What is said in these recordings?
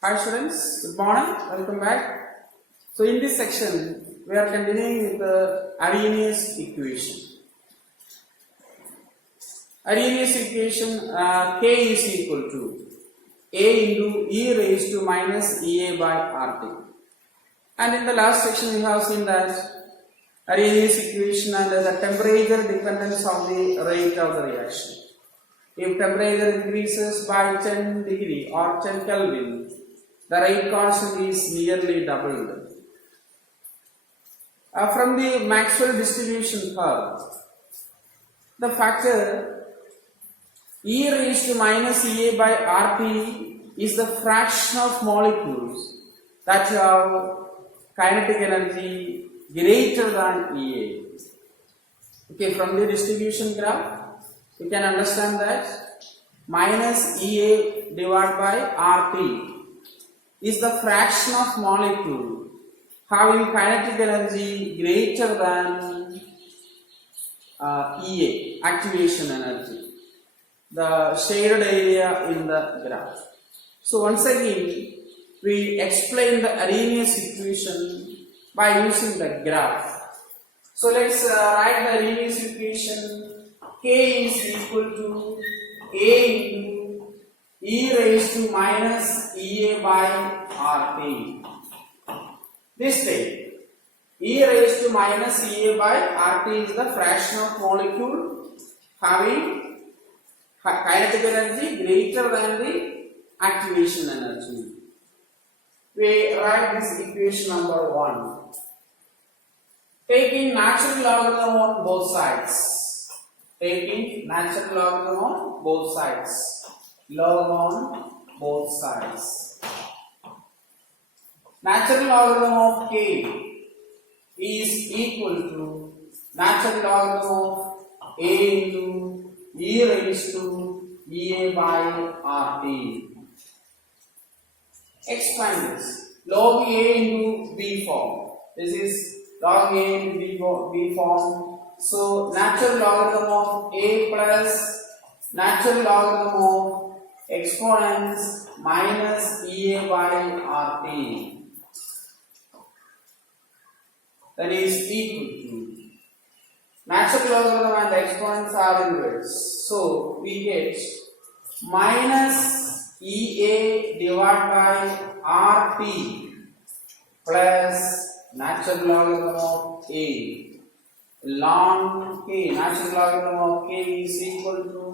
Hi students, good morning, welcome back. So in this section, we are continuing with the Arrhenius equation. Arrhenius equation K is equal to A into E raised to minus EA by RT. And in the last section, we have seen that Arrhenius equation and the temperature dependence of the rate of the reaction. If temperature increases by 10 degree or 10 Kelvin, the rate constant is nearly doubled. From the Maxwell distribution curve, the factor E raised to minus EA by RT is the fraction of molecules that have kinetic energy greater than EA. Okay, from the distribution graph, you can understand that minus EA divided by RT is the fraction of molecule having kinetic energy greater than EA, activation energy, the shaded area in the graph. So once again, we explain the Arrhenius equation by using the graph. So let's write the Arrhenius equation. K is equal to A into E raised to minus EA by RT. This way, E raised to minus EA by RT is the fraction of molecule having kinetic energy greater than the activation energy. We write this equation number 1. Taking natural logarithm on both sides. Taking natural logarithm on both sides. Log on both sides. Natural logarithm of K is equal to natural logarithm of A into E raised to EA by RT. Expand this. Log A into B form. This is log A into B form. So natural logarithm of A plus natural logarithm of exponents minus EA by RT, that is equal to natural logarithm and the exponents are inverse. So we get minus EA divided by RT plus natural logarithm of A ln K. Natural logarithm of K is equal to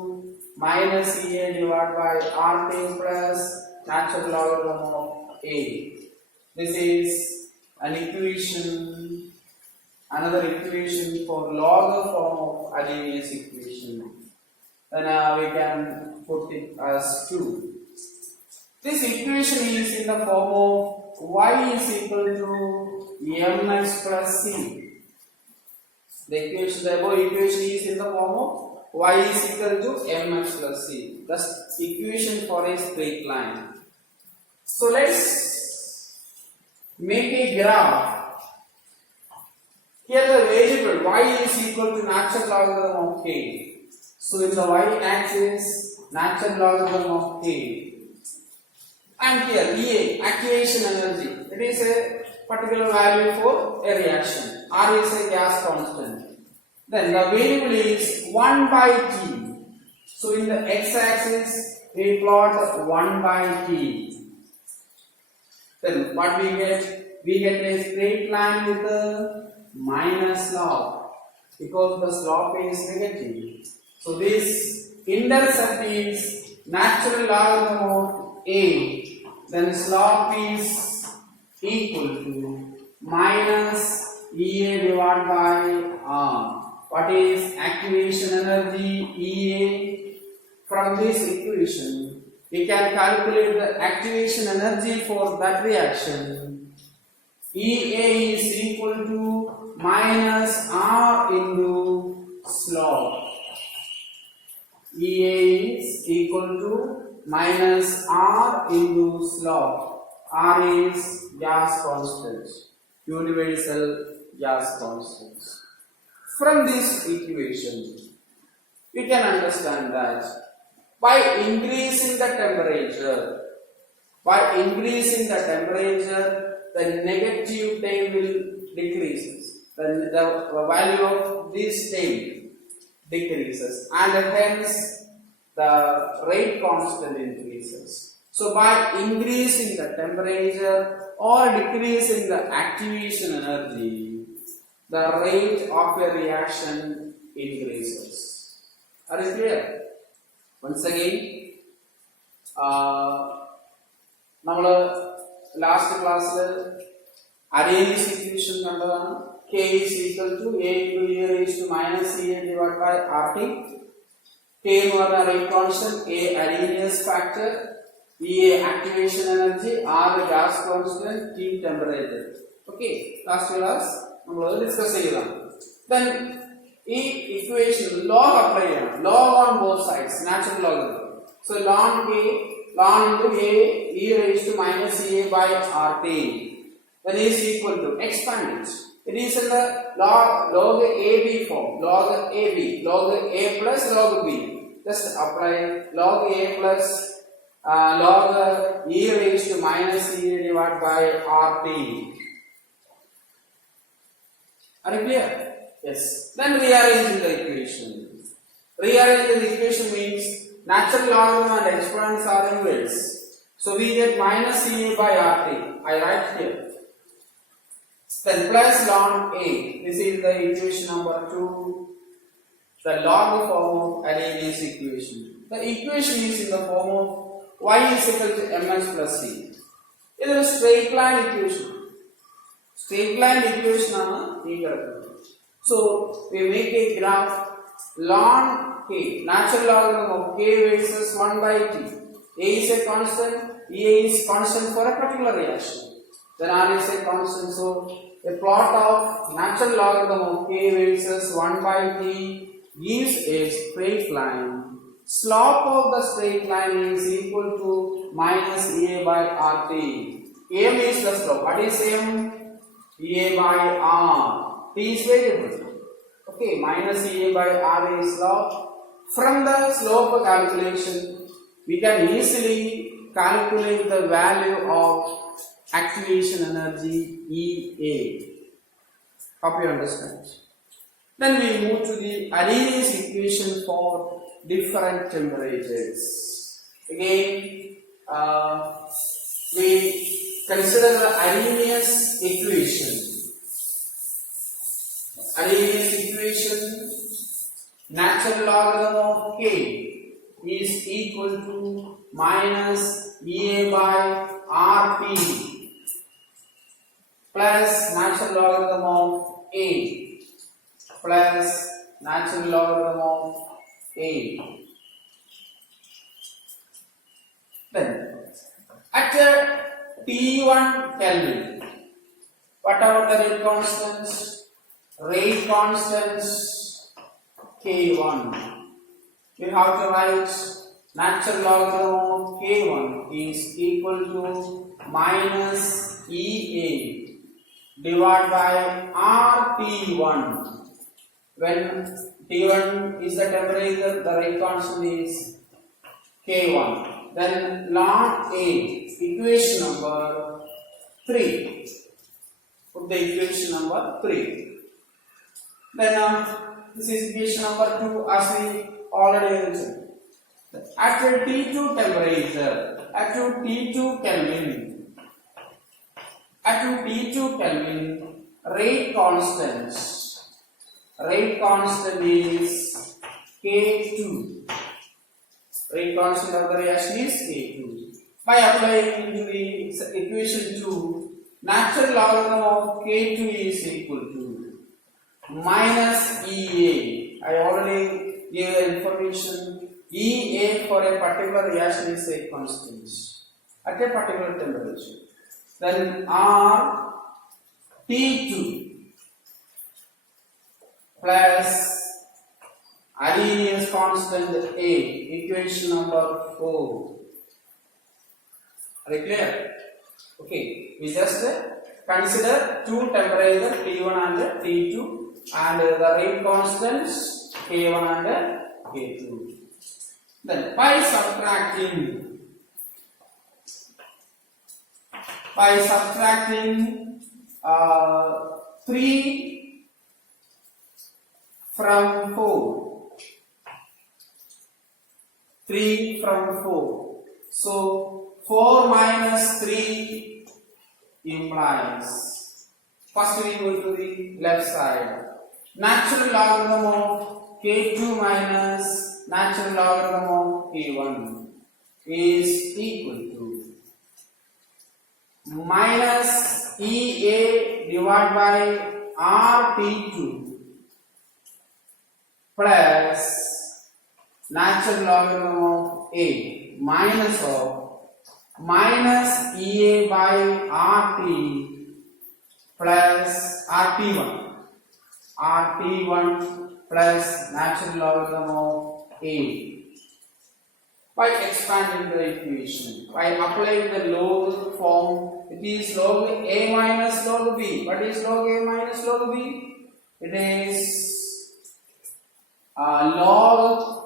minus EA divided by RT plus natural logarithm of A. This is an equation, another equation for log form of Arrhenius equation. Then we can put it as 2. This equation is in the form of y is equal to mx plus c. The equation, the above equation is in the form of y is equal to mx plus c. That's equation for a straight line. So let's make a graph. Here the variable y is equal to natural logarithm of k. So in the y axis, natural logarithm of k. And here EA, activation energy. It is a particular value for a reaction. R is a gas constant. Then the variable is 1 by t. So in the x-axis, we plot 1 by t. Then what we get? We get a straight line with a minus slope because the slope is negative. So this intercept is natural logarithm of A. Then slope is equal to minus EA divided by R. What is activation energy EA? From this equation, we can calculate the activation energy for that reaction. EA is equal to minus R into slope. EA is equal to minus R into slope. R is gas constant, universal gas constant. From this equation, we can understand that by increasing the temperature, By increasing the temperature, the negative tail will decreases. The value of this tail decreases, and hence the rate constant increases. So by increasing the temperature or decreasing the activation energy, the rate of a reaction increases. Are you clear? Once again, last class Arrhenius equation K is equal to A into E raised to minus E divided by RT. K is rate constant, A Arrhenius factor, E activation energy, R the gas constant, T temperature. Okay, last class we discuss it. Then E equation log apply, log on both sides, natural logarithm. So ln into A E raised to minus E by RT, then is equal to expand it. It is in the log AB form, log AB, log A plus log B. Just apply log A plus log E raised to minus E divided by RT. Are you clear? Yes. Then rearrange the equation. Rearrange the equation means natural logarithm and exponents are inverse. So we get minus E by RT. I write here. Then plus ln A. This is the equation number 2. The log form of Arrhenius equation. The equation is in the form of y is equal to ms plus c. It is a straight line equation. Straight line equation. So we make a graph ln k, natural logarithm of k versus 1 by t. A is a constant, E is constant for a particular reaction. Then R is a constant. So a plot of natural logarithm of k versus 1 by t gives a straight line. Slope of the straight line is equal to minus A by RT. M is the slope. What is M? A by R. T is variable. Okay, minus A by R is slope. From the slope calculation, we can easily calculate the value of activation energy EA. Hope you understand. Then we move to the Arrhenius equation for different temperatures. Again, we consider the Arrhenius equation. Arrhenius equation, natural logarithm of k is equal to minus EA by RT plus natural logarithm of A plus natural logarithm of A. Then at T1 Kelvin, what are the rate constants? Rate constants K1. We have to write natural logarithm of K1 is equal to minus EA divided by RT1. When T1 is the temperature, the rate constant is K1. Then ln A, equation number 3. Put the equation number 3. Then this is equation number 2 as we already mentioned. At T2 temperature, at T2 Kelvin, rate constant is K2. Rate constant of the reaction is K2. By applying into the equation 2, natural logarithm of K2 is equal to minus EA. I already gave the information. EA for a particular reaction is a constant at a particular temperature. Then R T2 plus Arrhenius constant A, equation number 4. Are you clear? Okay, we just consider two temperatures T1 and T2 and the rate constants K1 and K2. Then by subtracting by subtracting 3 from 4. 3 from 4. So 4 minus 3 implies. First we go to the left side. Natural logarithm of k2 minus natural logarithm of k1 is equal to minus EA divided by RT2 plus natural logarithm of A minus of minus EA by RT plus RT1 plus natural logarithm of A. By expanding the equation, by applying the log form, it is log A minus log B. What is log A minus log B? It is log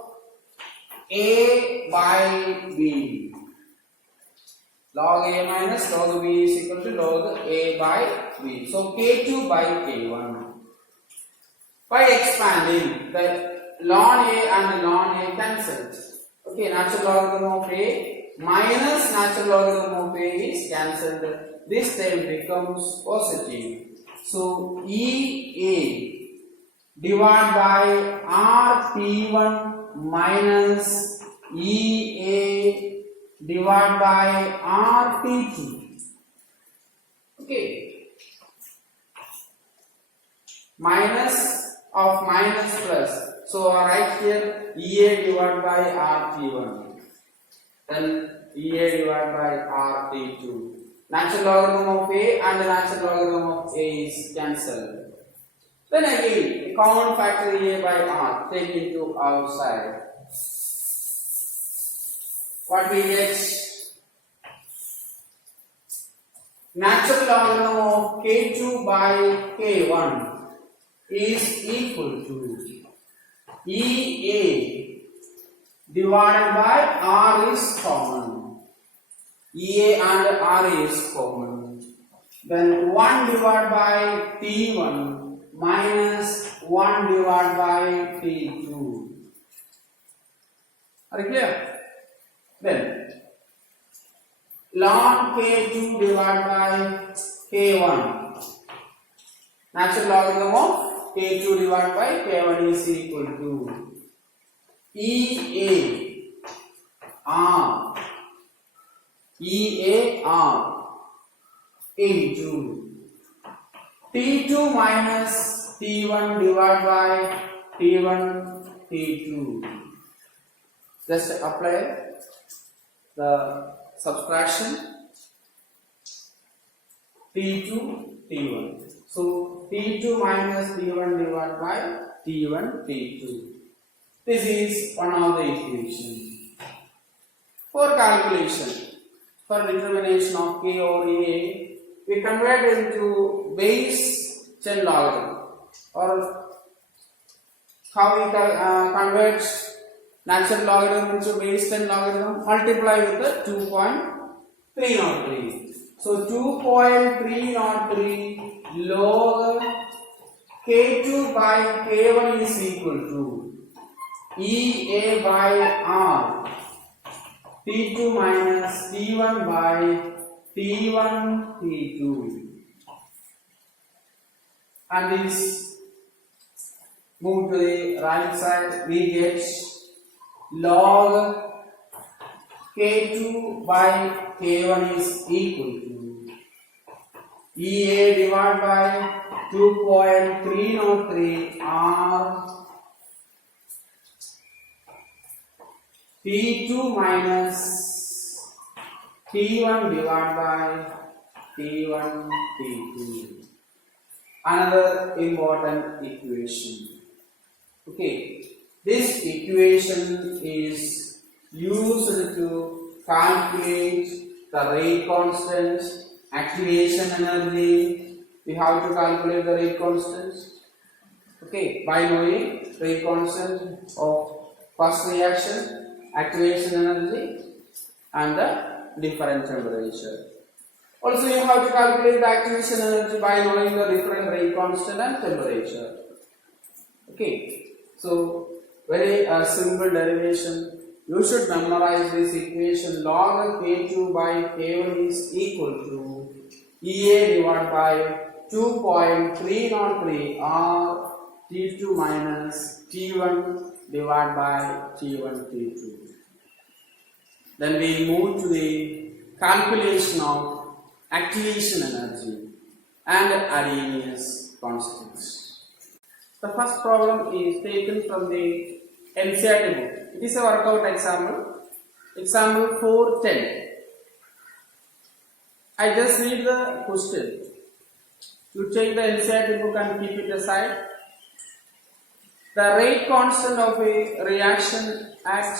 A by B. Log A minus log B is equal to log A by B. So K2 by K1. By expanding, the ln A and ln A cancels. Okay, natural logarithm of A minus natural logarithm of A is cancelled. This term becomes positive. So EA divided by RT1 minus EA divided by RT2. Okay. Minus of minus plus. So write here EA divided by RT1. Then EA divided by RT2. Natural logarithm of A and the natural logarithm of A is cancelled. Then again, common factor A by R. Take it to outside. What we get? Natural logarithm of K2 by K1 is equal to EA divided by R is common. EA and R is common. Then 1 divided by T1 minus 1 divided by T2. Are you clear? Then ln K2 divided by K1. Natural logarithm of K2 divided by K1 is equal to EA R into T2 minus T1 divided by T1 T2. Just apply the subtraction T2 T1. So T2 minus T1 divided by T1 T2. This is one of the equations. For calculation, for determination of K over A, we convert it into base 10 logarithm. Or how we convert natural logarithm into base 10 logarithm? Multiply with the 2.303. So 2.303 log K2 by K1 is equal to EA by R T2 minus T1 by T1 T2. And this move to the right side, we get log K2 by K1 is equal to EA divided by 2.303 R T2 minus T1 divided by T1 T2. Another important equation. Okay, this equation is used to calculate the rate constant, activation energy. We have to calculate the rate constant. Okay, by knowing rate constant of first reaction, activation energy, and the different temperature. Also, you have to calculate the activation energy by knowing the different rate constant and temperature. Okay, so very simple derivation. You should memorize this equation. Log K2 by K1 is equal to EA divided by 2.303 or T2 minus T1 divided by T1 T2. Then we move to the calculation of activation energy and Arrhenius constants. The first problem is taken from the NCERT book. It is a workout example. Example 410. I just read the question. You take the NCERT book and keep it aside. The rate constant of a reaction at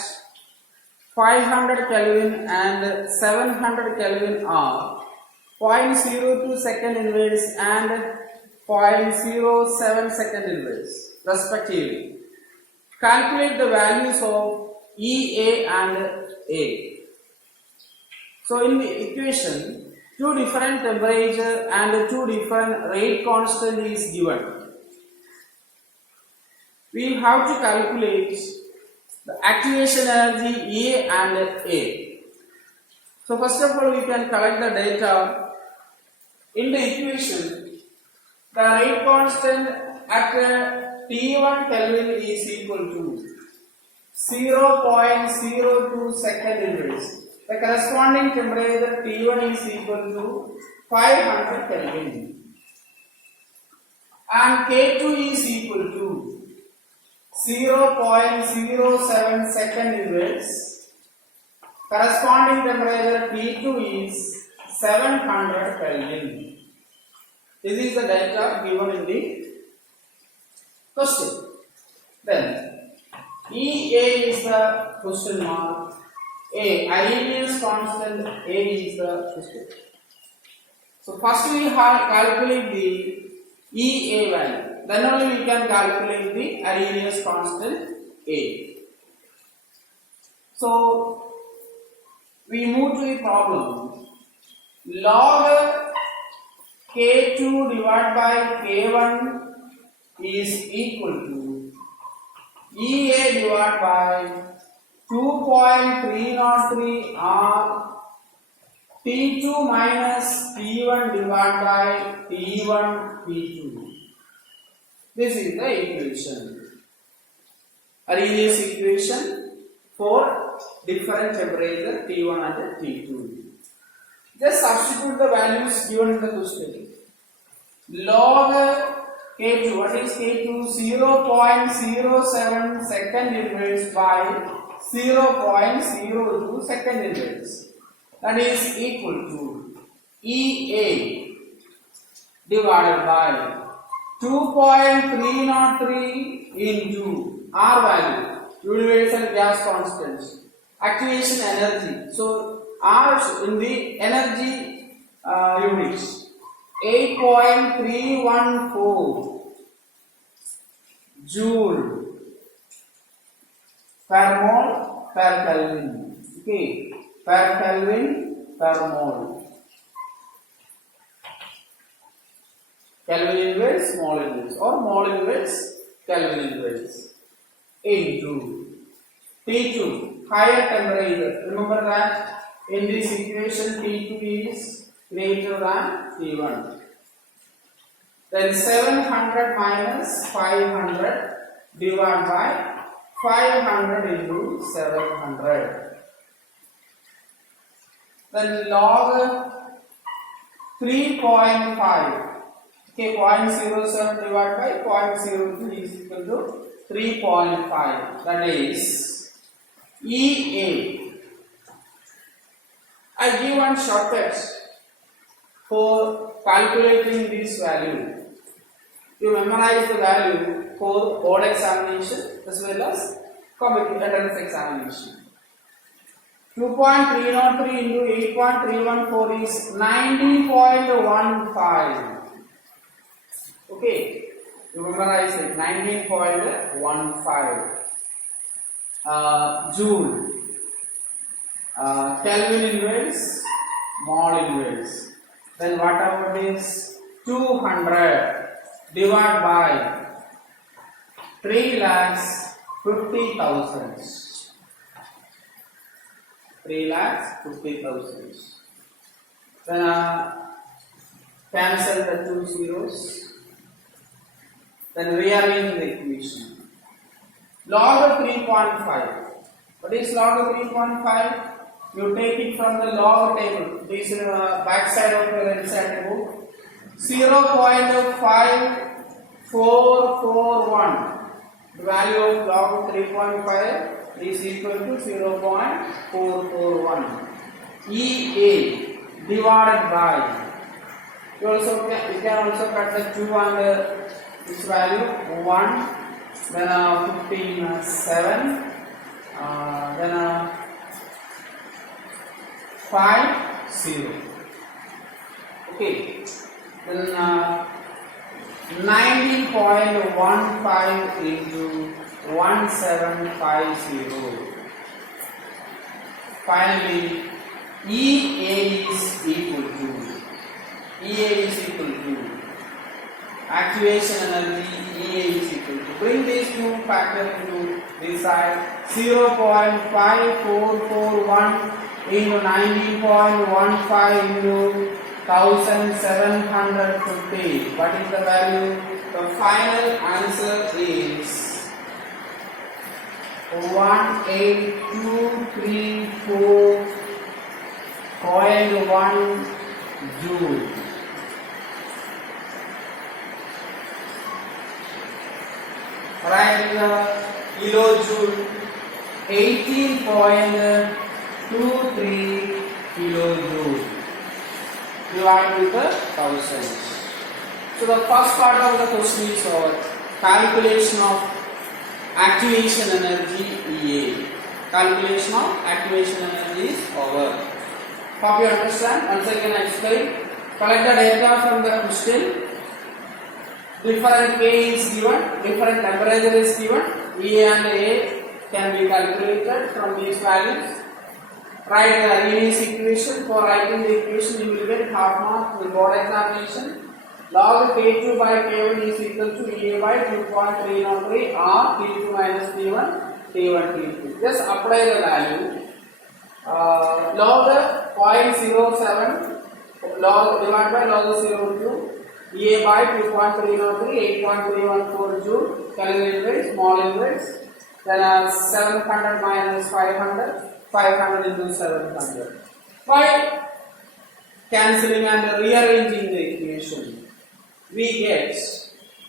500 Kelvin and 700 Kelvin are 0.02 second inverse and 0.07 second inverse respectively. Calculate the values of EA and A. So in the equation, two different temperature and two different rate constant is given. We have to calculate the activation energy E and A. So first of all, we can collect the data. In the equation, the rate constant at T1 Kelvin is equal to 0.02 second inverse. The corresponding temperature T1 is equal to 500 Kelvin. And K2 is equal to 0.07 second inverse. Corresponding temperature T2 is 700 Kelvin. This is the data given in the question. Then EA is the question mark. Arrhenius constant A is the question. So first we have calculate the EA value. Then only we can calculate the Arrhenius constant A. So we move to the problem. Log K2 divided by K1 is equal to EA divided by 2.303 or T2 minus T1 divided by T1 T2. This is the equation. Arrhenius equation for different temperature T1 and T2. Just substitute the values given in the question. Log K2, what is K2? 0.07 second inverse by 0.02 second inverse. That is equal to EA divided by 2.303 into R value, universal gas constant, activation energy. So R in the energy units, 8.314 joule per mole per Kelvin. Okay, per Kelvin per mole. Kelvin inverse, mole inverse, or mole inverse, Kelvin inverse into T2, higher temperature. Remember that in this equation T2 is greater than T1. Then 700 minus 500 divided by 500 into 700. Then log 3.5. Okay, 0.07 divided by 0.02 is equal to 3.5. That is EA. I give one shortcut for calculating this value. You memorize the value for board examination as well as competitive entrance examination. 2.303 into 8.314 is 19.15. Okay, you memorize it. 19.15 joule. Kelvin inverse, mole inverse. Then what about this? 200 divided by 3,50,000. 3,50,000. Then cancel the two zeros. Then rearrange the equation. Log of 3.5. What is log of 3.5? You take it from the log table. This is back side of your inside book. 0.5441. The value of log of 3.5 is equal to 0.441. EA divided by. You can also cut the 2 and this value 1. Then 15 7. Then 5 0. Okay. Then 90.15 into 1750. Finally, EA is equal to activation energy. EA is equal to, bring these two factors into this side, 0.5441 into 90.15 into 1750. What is the value? The final answer is 18234.1 joule. Write the kilojoule, 18.23 kilojoule divided with the 1000. So the first part of the question is our calculation of activation energy EA. Calculation of activation energy is over. Hope you understand. Once again I explain. Collect the data from the question. Different K is given, different temperature is given. E and A can be calculated from these values. Write the Arrhenius equation. For writing the equation, you will get half mark in board examination. Log K2 by K1 is equal to EA by 2.303 or T2 minus T1, T1 T2. Just apply the value. Log 0.07 log divided by log 0.2. EA by 2.303, 8.314 joule, calculate rate, small inverse, then 700 minus 500, 500 into 700. By cancelling and rearranging the equation, we get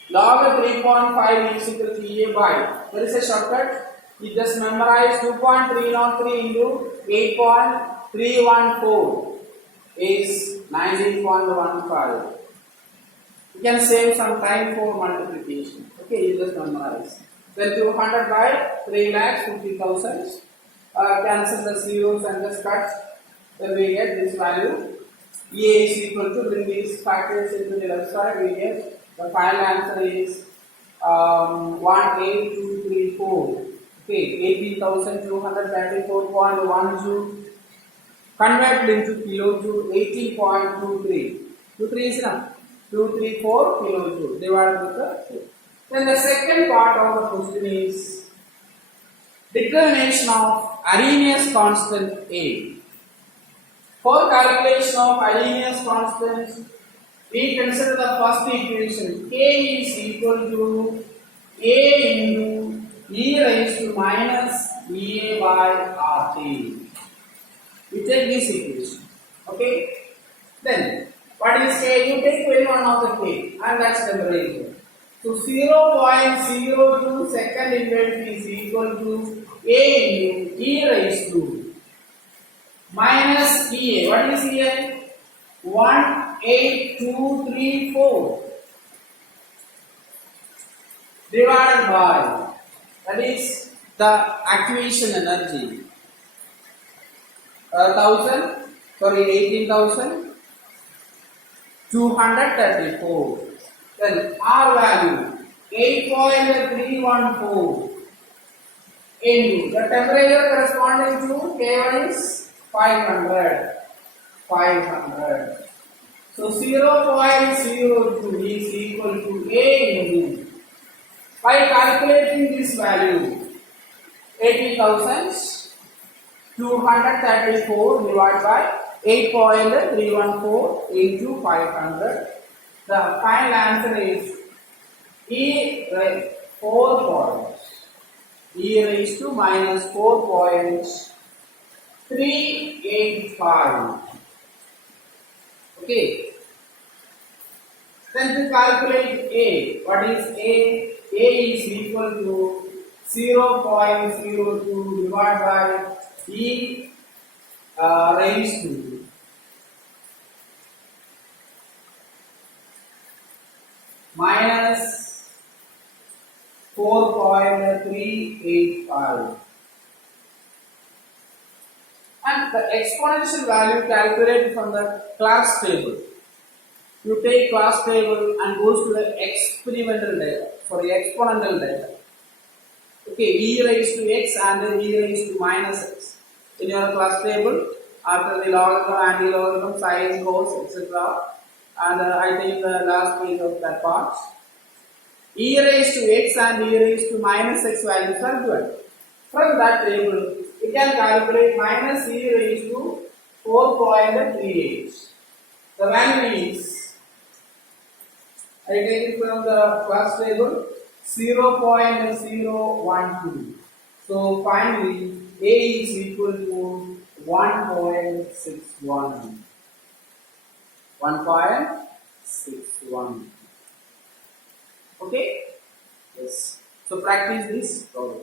log of 3.5 is equal to EA by, there is a shortcut, you just memorize 2.303 into 8.314 is 19.15. You can save some time for multiplication. Okay, you just memorize. Then 200 by 3,50,000. Cancel the zeros and the cuts. Then we get this value. EA is equal to, bring these factors into the left side. We get the final answer is 18234. Okay, 18,234.1 joule. Converted into kilojoule, 80.23. 23 is enough. 234 kilojoule divided with the 2. Then the second part of the question is determination of Arrhenius constant A. For calculation of Arrhenius constant, we consider the first equation. K is equal to A into E raised to minus EA by RT. We take this equation. Okay. Then what is K? You take any one of the K and that's temperature. So 0.02 second inverse is equal to A into E raised to minus EA. What is EA? 18234 divided by, that is the activation energy, 18,234. Then R value 8.314 into the temperature corresponding to K1 is 500. So So 0.02 is equal to A into. By calculating this value, 80,234 divided by 8.314 into 500. The final answer is E raised 4 points. E raised to minus 4.385. Okay. Then to calculate A, what is A? A is equal to 0.02 divided by E raised to minus 4.385. And the exponential value calculated from the class table. You take class table and goes to the experimental data, sorry, exponential data. Okay, e raised to x and then e raised to minus x. In your class table, after the logarithm, anti-logarithm, sine, cos, etc. And I take the last page of that part. E raised to x and e raised to minus x values are given. From that table, we can calculate minus e raised to 4.38. The value is, I take it from the class table, 0.012. So finally, A is equal to 1.61. 1.61. Okay? Yes. So practice this problem.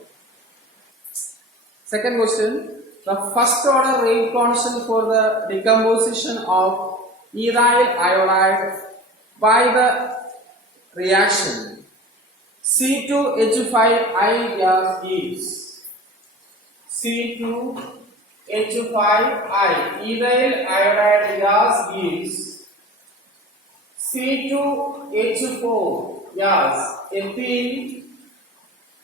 Second question. The first order rate constant for the decomposition of ethyl iodide by the reaction C2H5I gas gives C2H5I ethyl iodide gas gives C2H4 gas ethene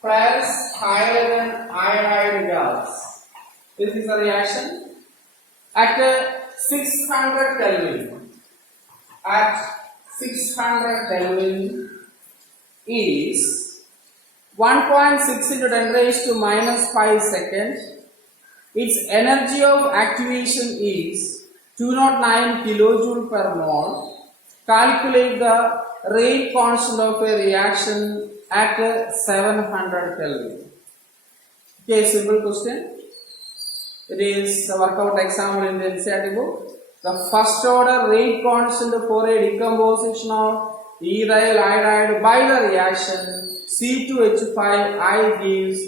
plus hydrogen iodide gas. This is a reaction at 600 Kelvin. At 600 Kelvin is 1.6 into 10 raised to minus 5 seconds. Its energy of activation is 209 kilojoule per mole. Calculate the rate constant of a reaction at 700 Kelvin. Okay, simple question. It is a workout example in the NCERT book. The first order rate constant for a decomposition of ethyl iodide by the reaction C2H5I gives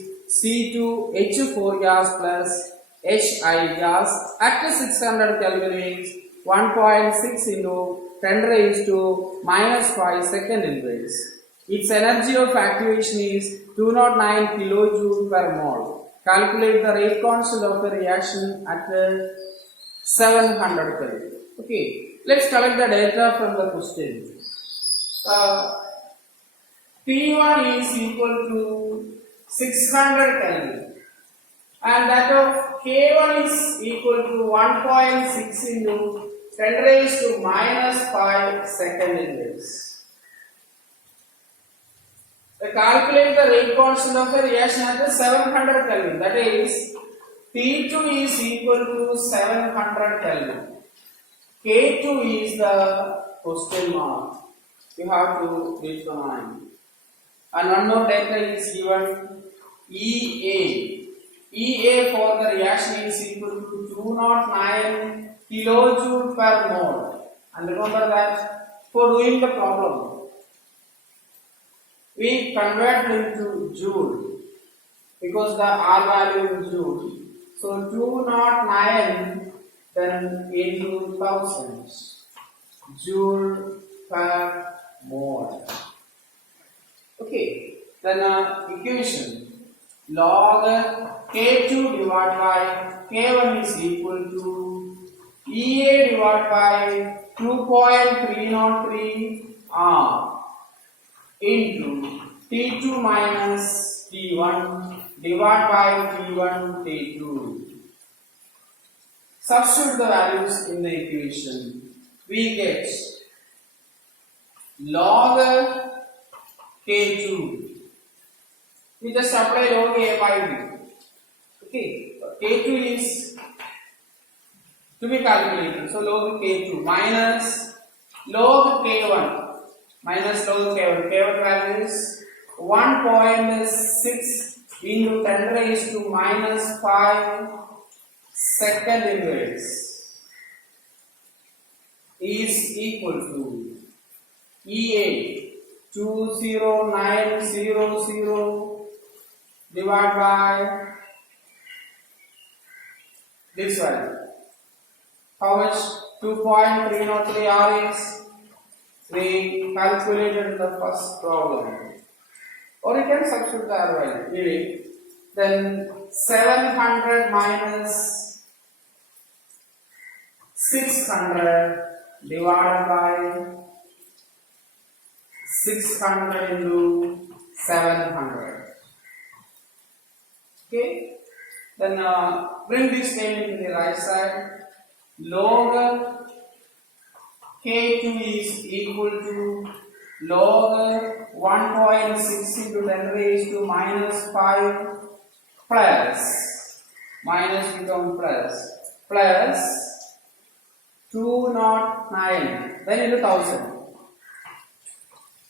C2H4 gas plus HI gas at 600 Kelvin is 1.6 into 10 raised to minus 5 second increase. Its energy of activation is 209 kilojoule per mole. Calculate the rate constant of the reaction at 700 Kelvin. Okay, let's collect the data from the question. P1 is equal to 600 Kelvin and that of K1 is equal to 1.6 into 10 raised to minus 5 second increase. Calculate the rate constant of the reaction at 700 Kelvin. That is, P2 is equal to 700 Kelvin. K2 is the question mark. You have to determine. And one more data is given EA. EA for the reaction is equal to 209 kilojoule per mole. And remember that for doing the problem, we convert into joule because the R value is joule. So 209 then into thousands joule per mole. Okay, then equation log K2 divided by K1 is equal to EA divided by 2.303 R into T2 minus T1 divided by T1 T2. Substitute the values in the equation. We get log K2. We just apply log A by B. Okay, K2 is to be calculated. So log K2 minus log K1 minus log K1. K1 value is 1.6 into 10 raised to minus 5 second inverse is equal to EA 20900 divided by this value. How much? 2.303 R is we calculated in the first problem. Or you can substitute the R value. Meaning, then 700 minus 600 divided by 600 into 700. Okay. Then bring this term to the right side. Log K2 is equal to log 1.6 into 10 raised to minus 5 plus minus become plus 209 then into 1000.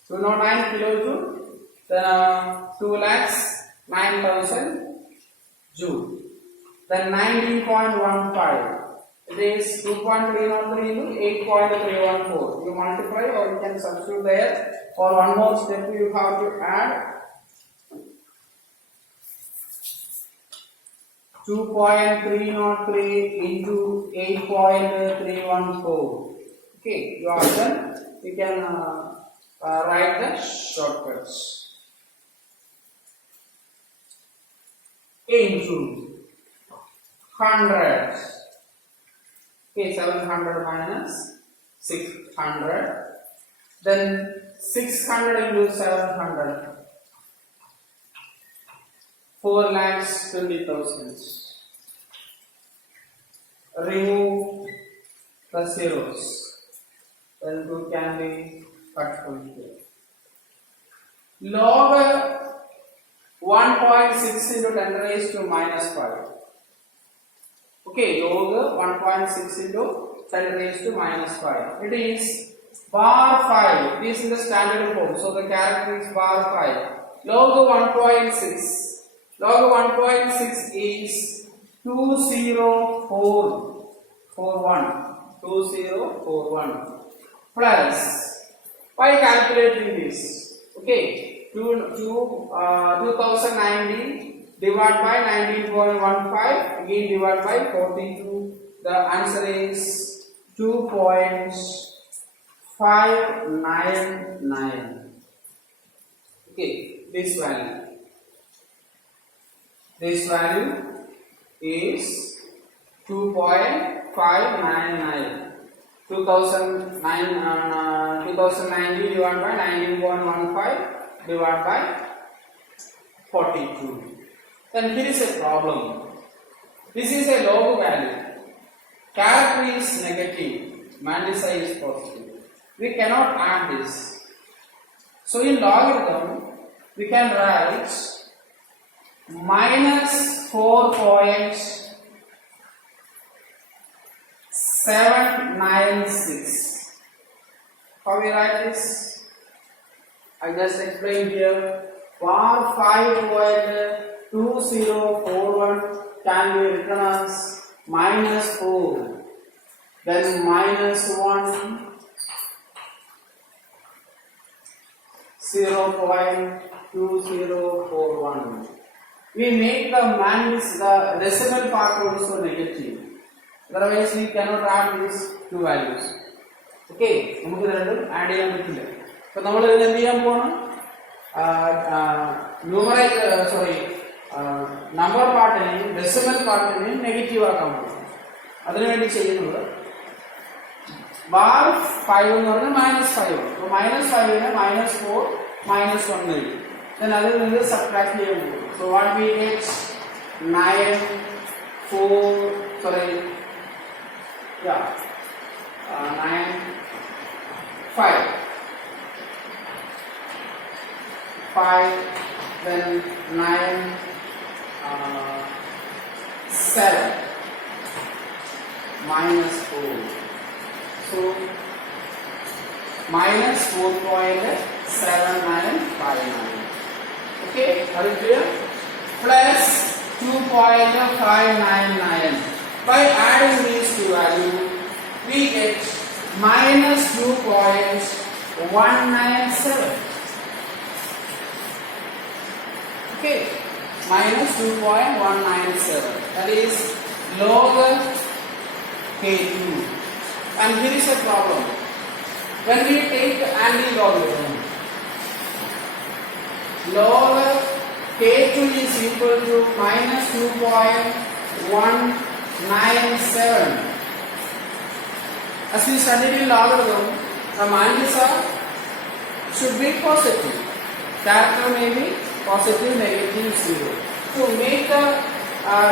209 kilo joule, 2,09,000 joule. Then 19.15. It is 2.303 into 8.314. You multiply or you can substitute there. For one more step, you have to add 2.303 into 8.314. Okay, you are done. You can write the shortcuts. Into 100. Okay, 700 minus 600. Then 600 into 700. 4,20,000. Remove the zeros. Then 2 can be cut from here. Log 1.6 into 10 raised to minus 5. Okay, log 1.6 into 10 raised to minus 5. It is bar 5. This is the standard form. So the character is bar 5. Log 1.6. Log 1.6 is 2041. 2041 plus. By calculating this, okay, 2090 divided by 19.15 again divided by 42. The answer is 2.599. Okay, this value is 2.599. 2090 divided by 19.15 divided by 42. Then here is a problem. This is a log value. Character is negative, Mandisa is positive. We cannot add this. So in logarithm, we can write minus 4.796. How we write this? I just explained here. Bar 5 divided 2041 can be written as minus 4, then minus 1, 0.2041. We make the decimal part also negative. Otherwise, we cannot add these two values. Okay, we will add it. So, we will number part decimal part negative bar 5 minus 5. So minus 5 is minus 4 minus 1 maybe. Then other than this subtract here. So what we get 9 4 9 5. 5, then 9, 7, minus 4. So minus 4.7959. Okay, are you clear? Plus 2.599. By adding these two values, we get minus 2.197. Okay, minus 2.197. That is log K2. And here is a problem. When we take anti-logarithm, log K2 is equal to minus 2.197. As we studied in logarithm, the mantra should be positive. Character may be positive, negative, 0. To make the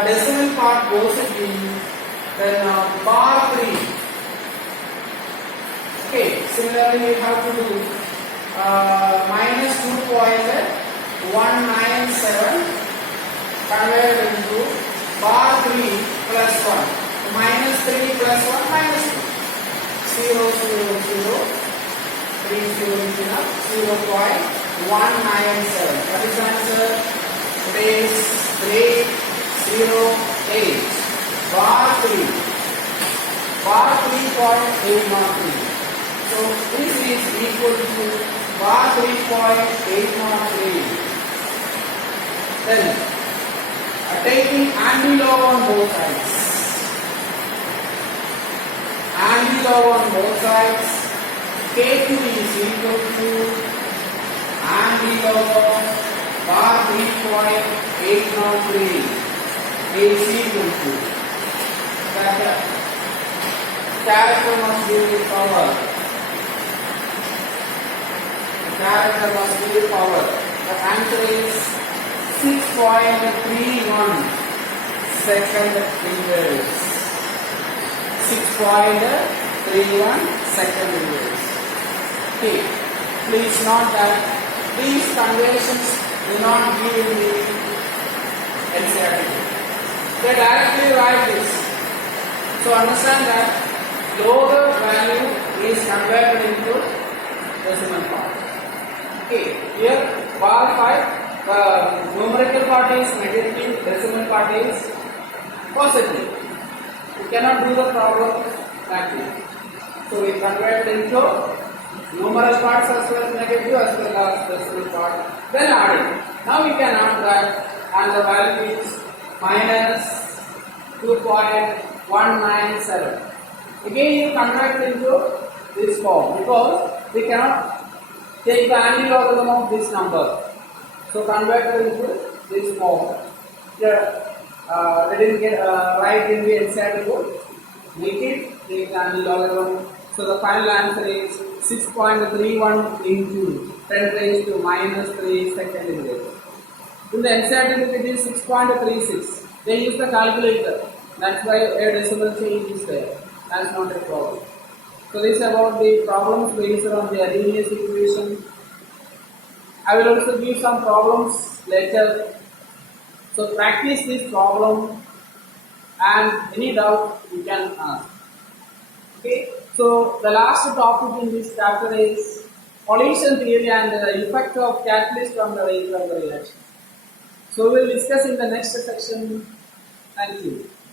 decimal part positive, then bar 3. Okay, similarly we have to do minus 2.197 converted into bar 3 plus 1. Minus 3 plus 1 minus 2. 0, 0, 0. 3 0 0.197. That is answer. Base 308. Bar 3. Bar 3.803. So this is equal to bar 3.803. Then taking anti-log on both sides. Anti-log on both sides. K2 is equal to anti-log bar 3.803 is equal to that character must be with power. Character must be with power. The answer is 6.31 second inverse. 6.31 second inverse. Okay, please note that these conversions do not give in the NCERT. They directly write this. So understand that lower value is converted into decimal part. Okay, here bar 5, the numerical part is negative, decimal part is positive. You cannot do the problem like this. So we convert into numeral parts as well as negative as well as decimal part. Then add it. Now we can add that and the value is minus 2.197. Again you convert into this form because we cannot take the anti-logarithm of this number. So convert it into this form. They didn't get right in the NCERT book. Make it, take the anti-logarithm. So the final answer is 6.31 into 10 raised to minus 3 second inverse. In the NCERT it is 6.36. They use the calculator. That's why a decimal change is there. That's not a problem. So this is about the problems based on the Arrhenius equation. I will also give some problems later. So practice this problem and any doubt you can ask. Okay. So the last topic in this chapter is collision theory and the effect of catalyst on the rate of the reaction. So we will discuss in the next section. Thank you.